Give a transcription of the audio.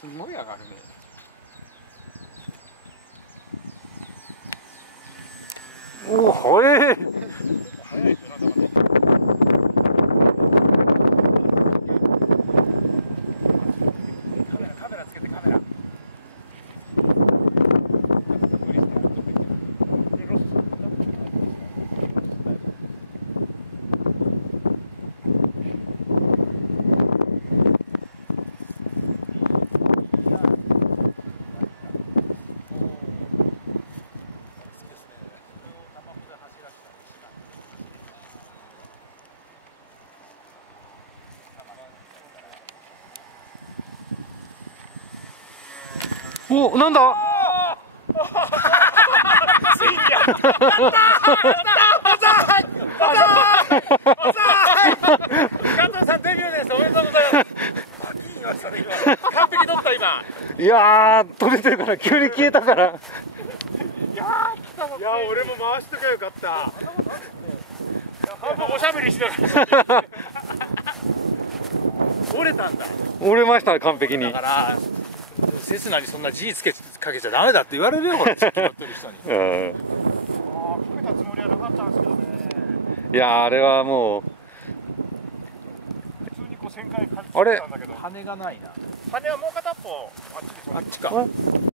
すごい上がるね。おお、早い。早いですよ、なんだかんだ言って。カメラつけて、カメラ。お、なんだ。ついにやった。やった。加藤さんデビューです。おめでとうございます。いい言われたね今。完璧取った今。いやー、取れてるから急に消えたから。いや俺も回しときゃよかった。おしゃべりしながら。折れたんだ。折れました、完璧に。だからセスナにそんな G つけかけちゃダメだって言われるよ、これ実機乗ってる人に。いや、あれはもう。あれ、羽がないな。羽はもう片っぽあっちか。